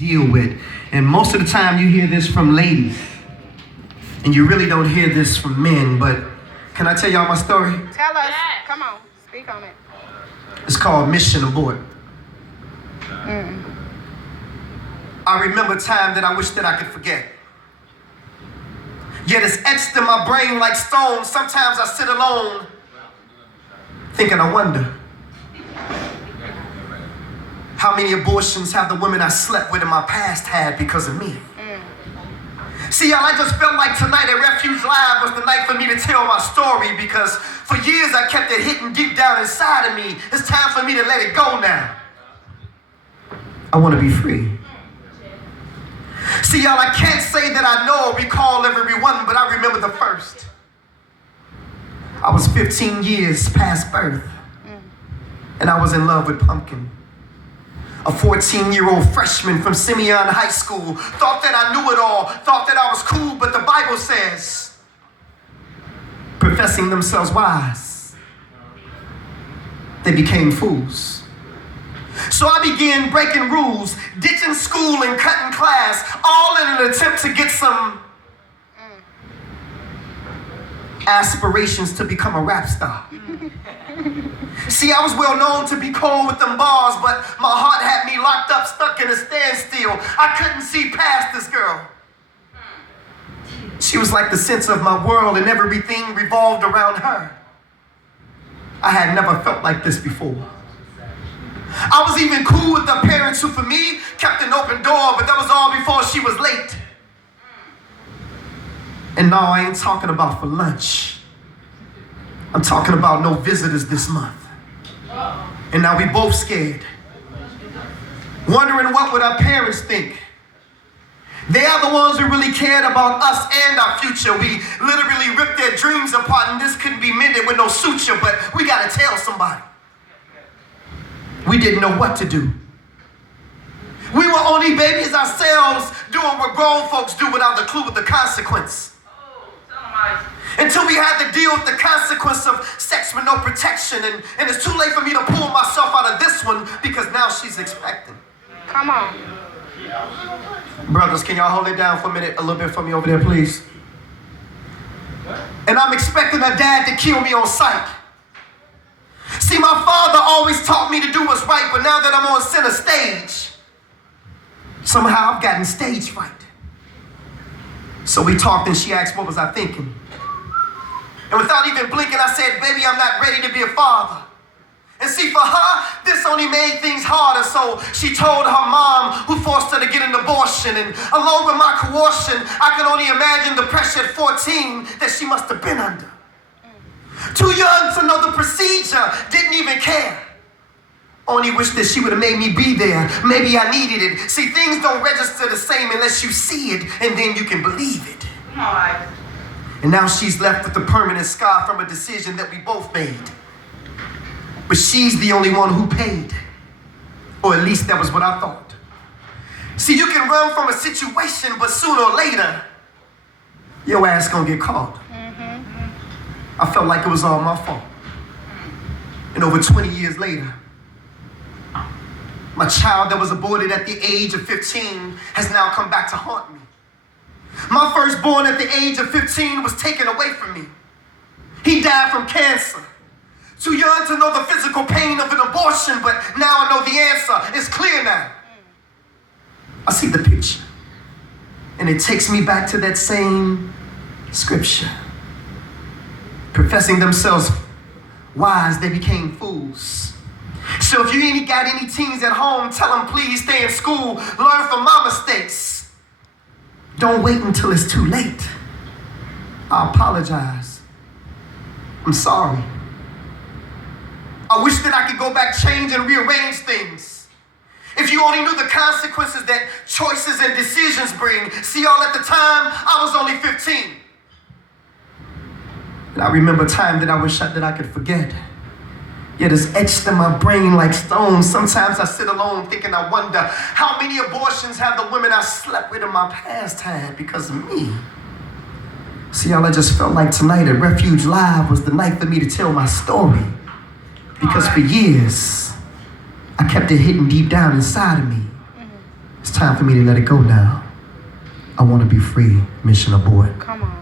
deal with. And most of the time you hear this from ladies, and you really don't hear this from men. But can I tell y'all my story? Tell us. Come on. Speak on it. It's called Mission Abort. I remember a time that I wish that I could forget. Yet it's etched in my brain like stone. Sometimes I sit alone thinking, I wonder, how many abortions have the women I slept with in my past had because of me? See, y'all, I just felt like tonight at Refuge Live was the night for me to tell my story, because for years I kept it hitting deep down inside of me. It's time for me to let it go now. I want to be free. See, y'all, I can't say that I know or recall every one, but I remember the first. I was 15 years past birth, and I was in love with Pumpkin. A 14-year-old freshman from Simeon High School. Thought that I knew it all, thought that I was cool, but the Bible says, professing themselves wise, they became fools. So I began breaking rules, ditching school and cutting class, all in an attempt to get some aspirations to become a rap star. See, I was well known to be cold with them bars, but my heart had me locked up, stuck in a standstill. I couldn't see past this girl. She was like the center of my world, and everything revolved around her. I had never felt like this before. I was even cool with the parents who, for me, kept an open door, but that was all before she was late. And no, I ain't talking about for lunch. I'm talking about no visitors this month. And now we both scared, wondering what would our parents think. They are the ones who really cared about us and our future. We literally ripped their dreams apart, and this couldn't be mended with no suture, but we gotta tell somebody. We didn't know what to do. We were only babies ourselves, doing what grown folks do without the clue of the consequence. Until we had to deal with the consequence of sex with no protection, and it's too late for me to pull myself out of this one, because now she's expecting. Come on. Brothers, can y'all hold it down for a minute, a little bit for me over there, please? And I'm expecting her dad to kill me on sight. See, my father always taught me to do what's right, but now that I'm on center stage, somehow I've gotten stage fright. So we talked, and she asked what was I thinking. And without even blinking, I said, baby, I'm not ready to be a father. And see, for her, this only made things harder. So she told her mom, who forced her to get an abortion. And along with my coercion, I can only imagine the pressure at 14 that she must have been under. Too young to know the procedure, didn't even care. Only wish that she would have made me be there. Maybe I needed it. See, things don't register the same unless you see it, and then you can believe it. All right. And now she's left with a permanent scar from a decision that we both made. But she's the only one who paid. Or at least that was what I thought. See, you can run from a situation, but sooner or later, your ass gonna get caught. I felt like it was all my fault. And over 20 years later, my child that was aborted at the age of 15 has now come back to haunt me. My firstborn at the age of 15 was taken away from me. He died from cancer. Too young to know the physical pain of an abortion, but now I know the answer. It's clear now. I see the picture, and it takes me back to that same scripture. Professing themselves wise, they became fools. So if you ain't got any teens at home, tell them please stay in school, learn from my mistakes. Don't wait until it's too late. I apologize. I'm sorry. I wish that I could go back, change, and rearrange things. If you only knew the consequences that choices and decisions bring. See, y'all, at the time, I was only 15. And I remember a time that I wish that I could forget. Yet it's etched in my brain like stone. Sometimes I sit alone thinking, I wonder, how many abortions have the women I slept with in my past had because of me? See, y'all, I just felt like tonight at Refuge Live was the night for me to tell my story. Because for years, I kept it hidden deep down inside of me. It's time for me to let it go now. I want to be free. Mission abort. Come on.